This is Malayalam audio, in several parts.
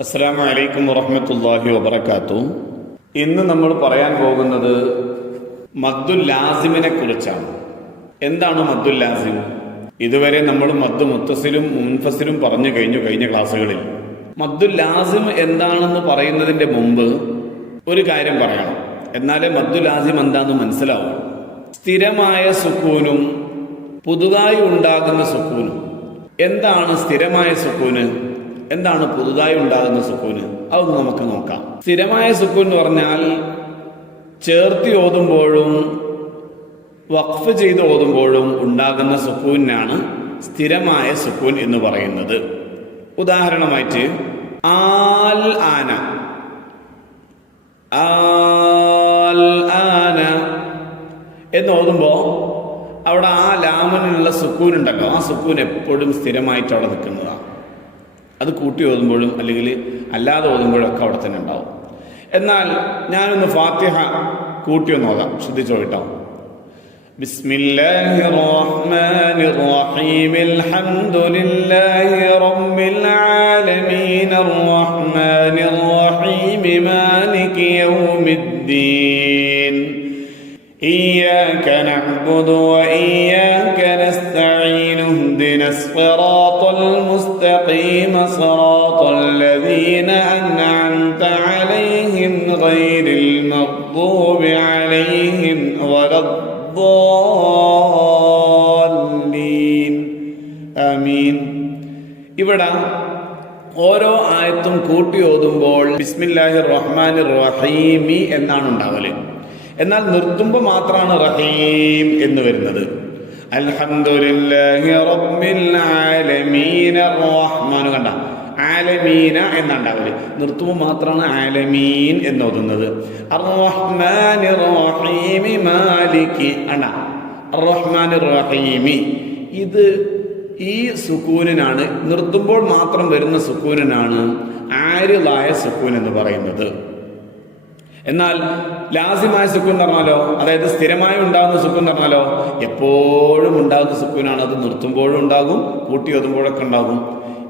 അസ്സാം വലൈക്കും വറഹമത്തല്ലാഹി വബർക്കാത്തു ഇന്ന് നമ്മൾ പറയാൻ പോകുന്നത് മദ്ദുൽ ലാസിമിനെ കുറിച്ചാണ്. എന്താണ് മദ്ദുൽ ലാസിം? ഇതുവരെ നമ്മൾ മദ്ദു മുത്തസിലും മുൻഫസിലും പറഞ്ഞു കഴിഞ്ഞു കഴിഞ്ഞ ക്ലാസ്സുകളിൽ. മദ്ദുൽ ലാസിം എന്താണെന്ന് പറയുന്നതിന്റെ മുമ്പ് ഒരു കാര്യം പറയണം. എന്നാലേ മദ്ദുൽ ലാസിം എന്താണെന്ന് മനസ്സിലാവും. സ്ഥിരമായ സുക്കൂനും പുതുതായി ഉണ്ടാകുന്ന സുക്കൂനും. എന്താണ് സ്ഥിരമായ സുക്കൂന്? എന്താണ് പുതുതായി ഉണ്ടാകുന്ന സുക്കൂന്? അതൊന്ന് നമുക്ക് നോക്കാം. സ്ഥിരമായ സുക്കൂൻ എന്ന് പറഞ്ഞാൽ ചേർത്തി ഓതുമ്പോഴും വഖഫ് ചെയ്ത് ഓതുമ്പോഴും ഉണ്ടാകുന്ന സുക്കൂനാണ് സ്ഥിരമായ സുക്കൂൻ എന്ന് പറയുന്നത്. ഉദാഹരണമായിട്ട് ആൽ ആന. ആൽ ആന എന്ന് ഓതുമ്പോൾ അവിടെ ആ ലാമനുള്ള സുക്കൂൻ ഉണ്ടല്ലോ. ആ സുക്കൂൻ എപ്പോഴും സ്ഥിരമായിട്ട് അവിടെ നിൽക്കുന്നതാണ് അത് കൂട്ടി ഓതുമ്പോഴും അല്ലെങ്കിൽ അല്ലാതെ ഓതുമ്പോഴും ഒക്കെ അവിടെ തന്നെ ഉണ്ടാവും എന്നാൽ ഞാനൊന്ന് ഫാത്തിഹ കൂട്ടി ഒന്ന് ഓതാം ശ്രദ്ധിച്ചോ കേട്ടോ بسم الله الرحمن الرحيم الحمد لله رب العالمين الرحمن الرحيم مالك يوم الدين إياك نعبد وإياك عليهم ولا الضالين آمين ഇവിടെ ഓരോ ആയത്തും കൂട്ടി ഓതുമ്പോൾ ബിസ്മില്ലാഹി റഹ്മാൻ റഹീമി എന്നാണ് ഉണ്ടാവല് എന്നാൽ നിർത്തുമ്പോൾ മാത്രമാണ് റഹീം എന്ന് വരുന്നത് അൽഹംദുലില്ലാഹി റബ്ബിൽ ആലമീന റഹ്മാൻ കണ്ട ആലമീന എന്നുണ്ടാവൽ. നിർത്തുമ്പോൾ മാത്രമാണ് ആലമീൻ എന്ന് ഓതുന്നത് റഹീമി ഇത് ഈ സുക്കൂനാണ് നിർത്തുമ്പോൾ മാത്രം വരുന്ന സുക്കൂനാണ് ആരിലായ സുക്കൂൻ എന്ന് പറയുന്നത്. എന്നാൽ ലാസിമായ സുക്കൂൻ എന്ന് പറഞ്ഞാലോ അതായത് സ്ഥിരമായി ഉണ്ടാകുന്ന സുക്കൂൻ എന്ന് പറഞ്ഞാലോ എപ്പോഴും ഉണ്ടാകുന്ന സുക്കൂനാണ്. അത് നിർത്തുമ്പോഴും ഉണ്ടാകും കൂട്ടി ഒതുമ്പോഴൊക്കെ ഉണ്ടാകും.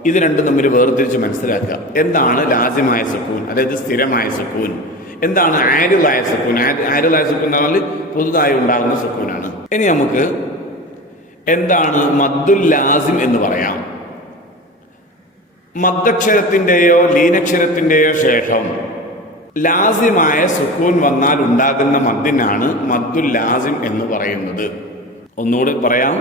ഇത് രണ്ടും തമ്മിൽ വേർതിരിച്ച് മനസ്സിലാക്കുക. എന്താണ് ലാസ്യമായ സുക്കൂൻ? അതായത് സ്ഥിരമായ സുക്കൂൻ. എന്താണ് ആരുളായ സുക്കൂൻ? ആരുളായ സുക്കൂൻ എന്ന് പറഞ്ഞാൽ പുതുതായി ഉണ്ടാകുന്ന സുക്കൂനാണ്. ഇനി നമുക്ക് എന്താണ് മദ്ദുൽ ലാസിം എന്ന് പറയാം. മദ്ദക്ഷരത്തിന്റെയോ ലീനക്ഷരത്തിന്റെയോ ശേഷം ലാസിമായ സുക്കൂൻ വന്നാൽ ഉണ്ടാകുന്ന മദ്ദിനാണ് മദ്ദുൽ ലാസിം എന്ന് പറയുന്നത്. ഒന്നുകൂടി പറയാം.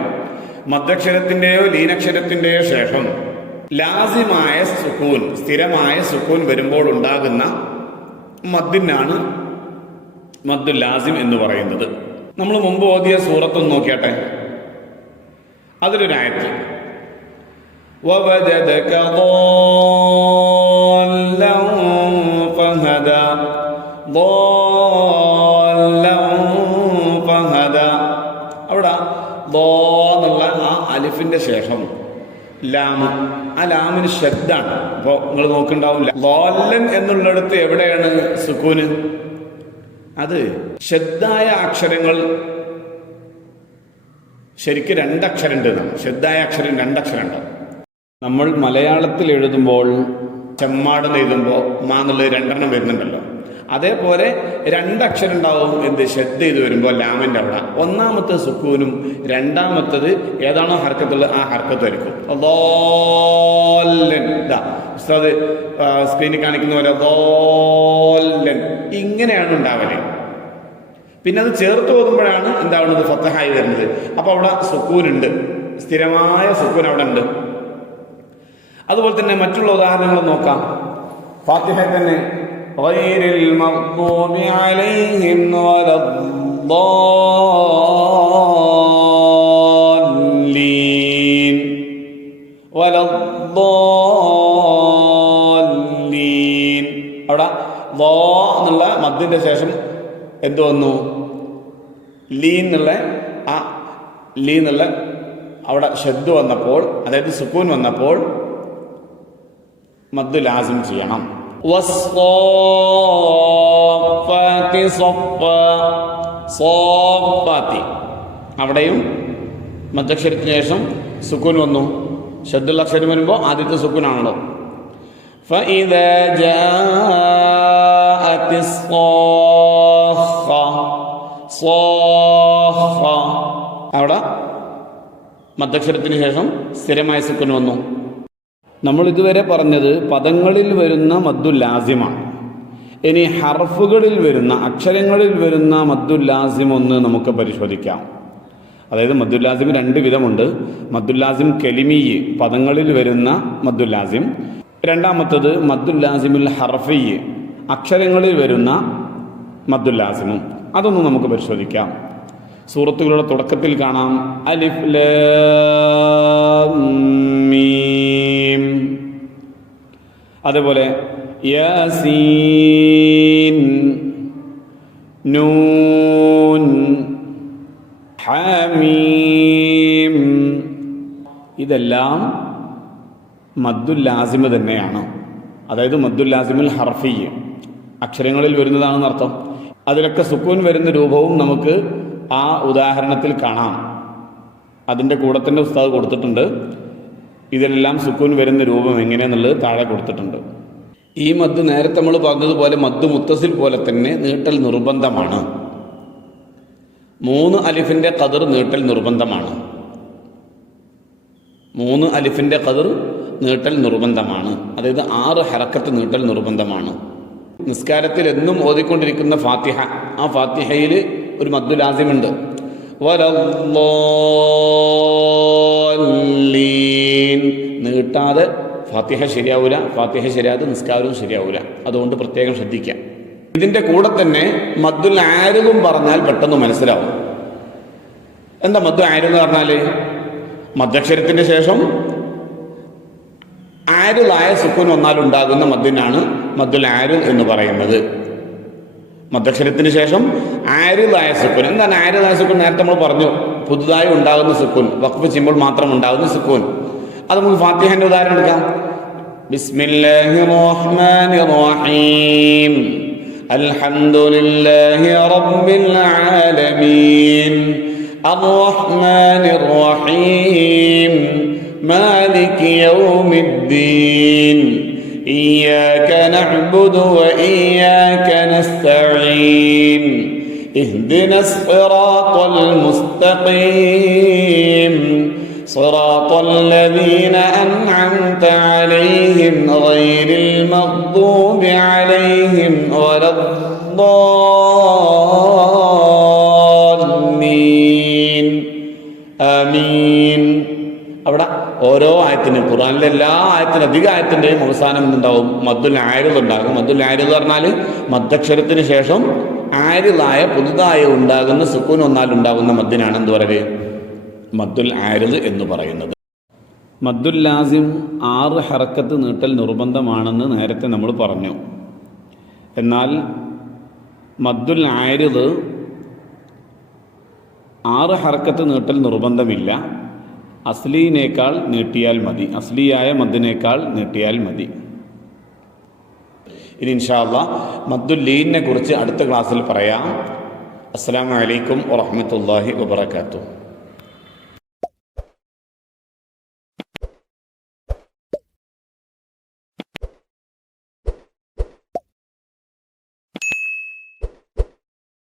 മദ്ദക്ഷരത്തിന്റെയോ ലീനക്ഷരത്തിന്റെയോ ശേഷം ലാസിമായ സുക്കൂൻ സ്ഥിരമായ സുക്കൂൻ വരുമ്പോൾ ഉണ്ടാകുന്ന മദ്ദിനാണ് മദ്ദുൽ ലാസിം എന്ന് പറയുന്നത് നമ്മൾ മുമ്പ് ഓതിയ സൂറത്തൊന്ന് നോക്കിയാട്ടെ അതിലൊരായത്ത് ووجدك ضالا فهدى ضالا فهدى അവിടെ ദോ എന്നുള്ള ആ അലിഫിന്റെ ശേഷം ലാമ് ആ ലാമിന് ശബ്ദാണ്. അപ്പോൾ നിങ്ങൾ നോക്കണ്ടാവില്ല. ലോല്ലൻ എന്നുള്ളിടത്ത് എവിടെയാണ് സുക്കൂന്? അത് ശബ്ദായ അക്ഷരങ്ങൾ ശരിക്കും രണ്ടക്ഷരം ഉണ്ട് ശബ്ദായ അക്ഷരം രണ്ടക്ഷരം ഉണ്ട് നമ്മൾ മലയാളത്തിൽ എഴുതുമ്പോൾ ചെമ്മാടെന്ന് എഴുതുമ്പോൾ മാ എന്നുള്ളത് രണ്ടെണ്ണം വരുന്നുണ്ടല്ലോ. അതേപോലെ രണ്ടക്ഷരം ഉണ്ടാവും എന്ത്? ശ്രദ്ധ ചെയ്ത് വരുമ്പോൾ ലാമിന്റെ അവിടെ. ഒന്നാമത്തെ സുക്കൂനും രണ്ടാമത്തത് ഏതാണോ ഹർക്കത്തുള്ളത് ആ ഹർക്കത്ത് ആയിരിക്കും ദോല്ലൻ. ഇതാ സ്ക്രീനിൽ കാണിക്കുന്ന പോലെ ദോല്ലൻ. ഇങ്ങനെയാണ് ഉണ്ടാവൽ. പിന്നെ അത് ചേർത്ത് പോകുമ്പോഴാണ് എന്താവുന്നത് ഫത്തഹായി വരുന്നത്. അപ്പോൾ അവിടെ സുക്കൂനുണ്ട്. സ്ഥിരമായ സുക്കൂൻ അവിടെ ഉണ്ട് അതുപോലെ തന്നെ മറ്റുള്ള ഉദാഹരണങ്ങൾ നോക്കാം. ഫാത്തിഹ തന്നെ غير المغضوب عليهم ولا الضالين ولا الضالين അവിടെ ض എന്നുള്ള മദ്ദിന്റെ ശേഷം എന്ത് വന്നു ലീ എന്നുള്ള ആ ലീ എന്നുള്ള അവിടെ ഷെദ് വന്നപ്പോൾ അതായത് സുക്കൂൻ വന്നപ്പോൾ മദ് ലാസിം ചെയ്യണം വസ്സാഫാത്തി സഫ്ഫ. സോഫാത്തി. അവിടെയും മദ്ദക്ഷരത്തിന് ശേഷം സുക്കൂൻ വന്നു ഷദ്ദുള്ള അക്ഷരം വരുമ്പോൾ ആദ്യത്തെ സുക്കൂനാണല്ലോ فإذا جاءت الصاخة صاخة അവിടെ മദ്ദക്ഷരത്തിന് ശേഷം സ്ഥിരമായ സുക്കൂൻ വന്നു നമ്മൾ ഇതുവരെ പറഞ്ഞത് പദങ്ങളിൽ വരുന്ന മദ്ദുൽ ലാസിമാണ്. ഇനി ഹർഫുകളിൽ വരുന്ന അക്ഷരങ്ങളിൽ വരുന്ന മദ്ദുൽ ലാസിം ഒന്ന് നമുക്ക് പരിശോധിക്കാം. അതായത് മദ്ദുല്ലാസിം രണ്ട് വിധമുണ്ട്. മദ്ദുല്ലാസിം കെലിമീ പദങ്ങളിൽ വരുന്ന മദ്ദുല്ലാസിം രണ്ടാമത്തത് മദ്ദുൽ ലാസിമുൽ ഹർഫി അക്ഷരങ്ങളിൽ വരുന്ന മദ്ദുല്ലാസിമും അതൊന്ന് നമുക്ക് പരിശോധിക്കാം. സൂറത്തുകളുടെ തുടക്കത്തിൽ കാണാം. അലിഫ് ലാം അതേപോലെ യാസീൻ നൂൻ ഇതെല്ലാം മദ്ദുല്ലാസിമ ലാസിമ് തന്നെയാണ്. അതായത് മദ്ദുല്ലാസിമുൽ ഹർഫി. അക്ഷരങ്ങളിൽ വരുന്നതാണെന്ന് അർത്ഥം. അതിലൊക്കെ സുക്കൂൻ വരുന്ന രൂപവും നമുക്ക് ആ ഉദാഹരണത്തിൽ കാണാം. അതിന്റെ കൂടെ തന്നെ ഉസ്താദ് കൊടുത്തിട്ടുണ്ട്. ഇതിലെല്ലാം സുക്കൂൻ വരുന്ന രൂപം എങ്ങനെയെന്നുള്ളത് താഴെ കൊടുത്തിട്ടുണ്ട്. ഈ മദ് നേരത്തെ നമ്മൾ പറഞ്ഞതുപോലെ മദ് മുത്തസിൽ പോലെ തന്നെ നീട്ടൽ നിർബന്ധമാണ്. മൂന്ന് അലിഫിന്റെ കതിർ നീട്ടൽ നിർബന്ധമാണ്. മൂന്ന് അലിഫിന്റെ കതിർ നീട്ടൽ നിർബന്ധമാണ്. അതായത് ആറ് ഹെറക്കത്ത് നീട്ടൽ നിർബന്ധമാണ്. നിസ്കാരത്തിൽ എന്നും ഓതിക്കൊണ്ടിരിക്കുന്ന ഫാത്തിഹ. ആ ഫാത്തിഹയിൽ ഒരു മദ്ദു ലാസിമുണ്ട്. നീട്ടാതെ ഫാത്തിഹ ശരിയാവൂല ഫാത്തിഹ ശരിയാതെ നിസ്കാരവും ശരിയാവൂല. അതുകൊണ്ട് പ്രത്യേകം ശ്രദ്ധിക്കാം. ഇതിന്റെ കൂടെ തന്നെ മദ്ദുൽ ആരുവും പറഞ്ഞാൽ പെട്ടെന്ന് മനസ്സിലാവും. എന്താ മദ്ദു ആരെന്ന് പറഞ്ഞാൽ? മദ്യക്ഷരത്തിന്റെ ശേഷം ആരുതായ സുക്കുൻ വന്നാൽ ഉണ്ടാകുന്ന മദ്ദിനാണ് മദ്ദുൽ ആരു എന്ന് പറയുന്നത്. മദ്യക്ഷരത്തിന് ശേഷം ആരുതായ സുക്കുൻ. എന്താണ് ആരുതായ സുക്കുൻ? നേരത്തെ നമ്മൾ പറഞ്ഞു പുതുതായി ഉണ്ടാകുന്ന സുക്കുൻ. വഖഫ് ചെയ്യുമ്പോൾ മാത്രം ഉണ്ടാകുന്ന സുക്കുൻ. അത് നമുക്ക് ഫാത്തിഹന്റെ ഉദാഹരണം എടുക്കാം ബിസ്മില്ലാഹി റഹ്മാനി റഹീം അൽഹംദുലില്ലാഹി റബ്ബിൽ ആലമീൻ الرحمن الرحيم مالك يوم الدين إياك نعبد وإياك نستعين اهدنا الصراط المستقيم صراط الذين أنعمت عليهم غير المغضوب عليهم ولا الضالين ആമീൻ അവിടെ ഓരോ ആയത്തിനും ഖുറാനിലെ എല്ലാ ആയത്തിനും അധിക ആയത്തിൻ്റെയും അവസാനം എന്തുണ്ടാവും മദ്ദുൽ ആയുധ ഉണ്ടാകും മദ്ദുൽ ആയുധ പറഞ്ഞാൽ മദ്ദക്ഷരത്തിന് ശേഷം ആയുധായ പുതുതായി ഉണ്ടാകുന്ന സുക്കൂൻ ഒന്നാൽ ഉണ്ടാകുന്ന മദ്ദിനാണ് എന്ത് പറയുക മദ്ദുൽ ആരത് എന്ന് പറയുന്നത്. മദ്ദുൽ ലാസിം ആറ് ഹറക്കത്ത് നീട്ടൽ നിർബന്ധമാണെന്ന് നേരത്തെ നമ്മൾ പറഞ്ഞു. എന്നാൽ മദ്ദുൽ ആരത് ആറ് ഹറക്കത്ത് നീട്ടൽ നിർബന്ധമില്ല. അസ്ലീനേക്കാൾ നീട്ടിയാൽ മതി. അസ്ലിയായ മദ്ദിനേക്കാൾ നീട്ടിയാൽ മതി. ഇനി ഇൻഷാല്ല മദ്ദുൽ ലീനിനെ കുറിച്ച് അടുത്ത ക്ലാസ്സിൽ പറയാം. അസ്സാം വലൈക്കും വാഹമത്തല്ലാഹി വാബർക്കാത്തു